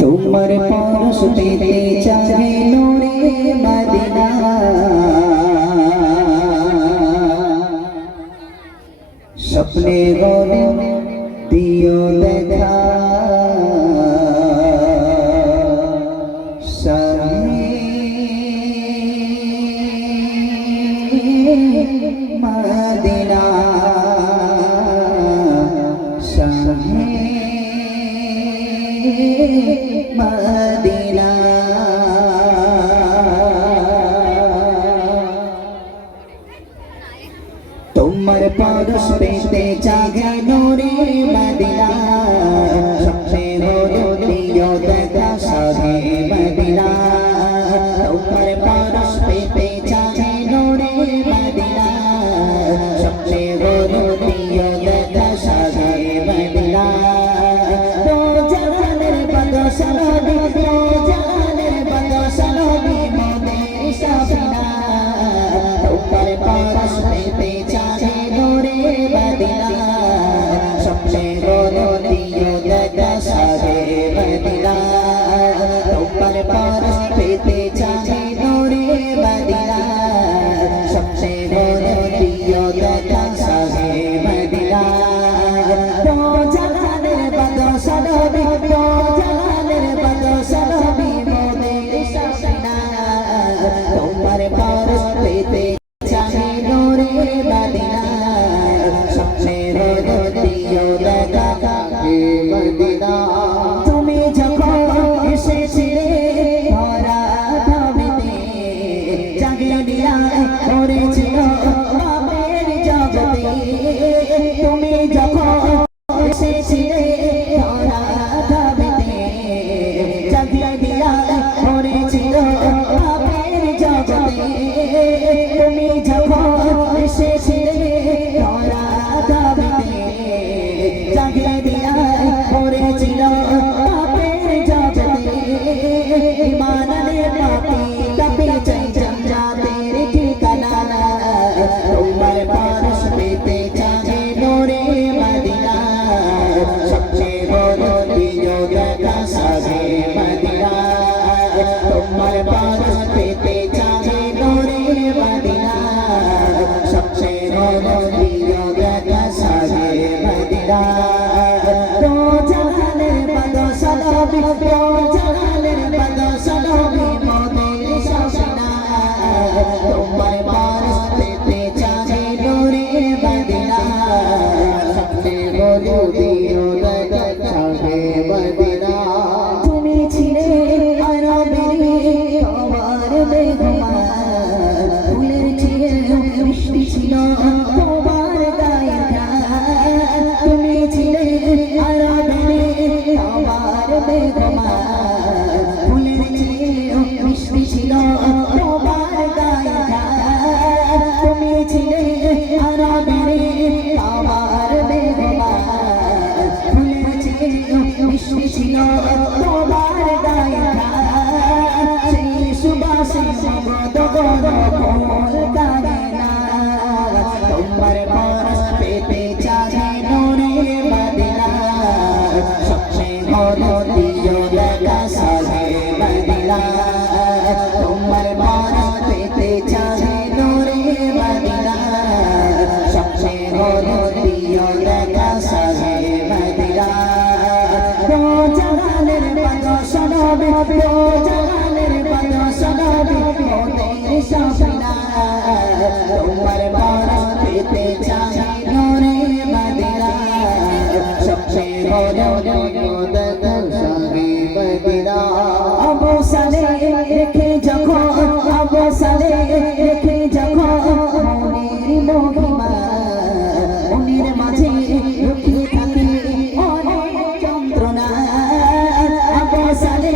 তোমার পরশ পেতে চাহে নূরে মদিনা স্বপ্নে গলে দিও দেখা মদিনা মদিনা তোমার পরশ পেতে জাগে নূরে মদিনা স্বপ্নে হলো দিও দেখা শাহে মদিনা তোমার পরশ পেতে জাগে নূরে মদিনা স্বপ্নে হলো দিও দেখা শাহে মদিনা তো জানের বদশালি তো জানের বদশালি মোদের শাফিনা তোমার পরশ পেতে জাগে নূরে মদিনা স্বপ্নে হলো দিও দেখা শাহে মদিনা তোমার পরশ পেতে জাগে নূরে মদিনা স্বপ্নে হলো দিও দেখা শাহে মদিনা তো জানের বদশালি তো জানের বদশালি মোদের শাফিনা তোমার পরশ পেতে জাগে নূরে মদিনা স্বপ্নে হলো দিও দেখা শাহে মদিনা তুমি যখন এসেছিলে ধরা ধাবিতে জাগে দিয়া করেছিল বাপের জগতে তুমি যখন এসেছিলে ধরা ধাবিতে জাগে দিয়া করেছিল বাপের জগতে তুমি যখন এসেছিলে ধরা ধাবিতে জাগে দিয়া করেছিল বাপের জগতে ইমানে পাপি কপি চাই জান্নাতের ঠিকানা তোমার পরশ পেতে জাগে নূরে মদিনা স্বপ্নে হলো দিও দেখা শাহে মদিনা তোমার পরশ পেতে জাগে নূরে মদিনা স্বপ্নে হলো দিও দেখা শাহে মদিনা তো জানের বদশালি তো জানের বদশালি মোদের শাফিনা তোমার পরশ পেতে জাগে নূরে মদিনা স্বপ্নে হলো দিও দেখা শাহে মদিনা তুমি ছিলে আরবের তোমার বেগমার ফুলের চেয়ে মিষ্টি ছিল তোমার গায়ের ঘ্রাণ তুমি ছিলে আরবের তোমার বেগমার ফুলের চেয়ে মিষ্টি ছিল তোমার গায়ের ঘ্রাণ তুমি ছিলে আরবের তোমার বেগমার ফুলের চেয়ে মিষ্টি ছিল তোমার গায়ের ঘ্রাণ সেই সুবাসে মগধ গণ ফুল কাঁদে না তোমার পরশ পেতে জাগে নূরে মদিনা স্বপ্নে হলো দিও দেখা শাহে মদিনা তোমার পরশ পেতে জাগে নূরে মদিনা স্বপ্নে হলো দিও দেখা শাহে মদিনা তো জানের বদশালি তো জানের বদশালি মোদের শাফিনা তোমার পরশ পেতে জাগে নূরে মদিনা স্বপ্নে হলো দিও দেখা শাহে মদিনা আবু সালে রেখে যখন আবু সালে রেখে যখন মনের মহিমা মনের মাঝে লুকিয়ে থাকে অনেক যন্ত্রণা আবু সালে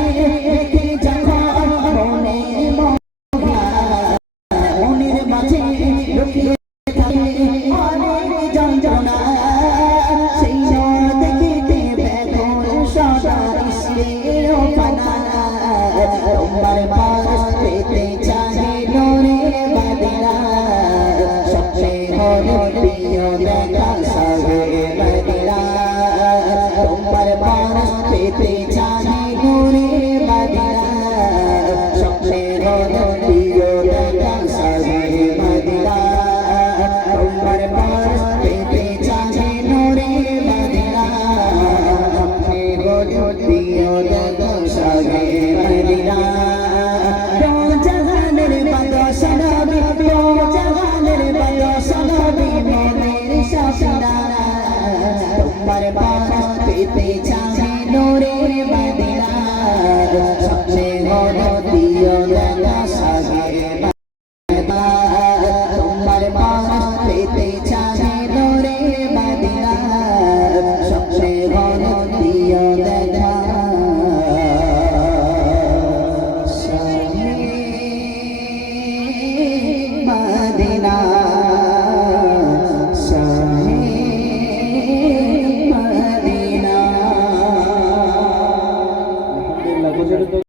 রেখে যখন মনের মহিমা মনের মাঝে লুকিয়ে থাকে অনেক যন্ত্রণা সেই দেখিতে বেদন পেতে চাহে নূরে মদিনা স্বপ্নে হলো প্রিয় দেখা সাহে মদিনা তোমার পাশ পেতে চাহে নূরে মদিনা স্বপ্নে হলো প্রিয় দেখা সাহে মদিনা দো জাহানের বাদশা নবী দো জাহানের বাদশা নবী মনের শাসনা তোমার পাশ পেতে চাহে নূরে মদিনা স্বপ্নে হলো প্রিয় দেখা সাহে মদিনা তোমার পাশ পেতে চাহে নূরে মদিনা স্বপ্নে হলো প্রিয় দেখা সাহে মদিনা সাহে মদিনা।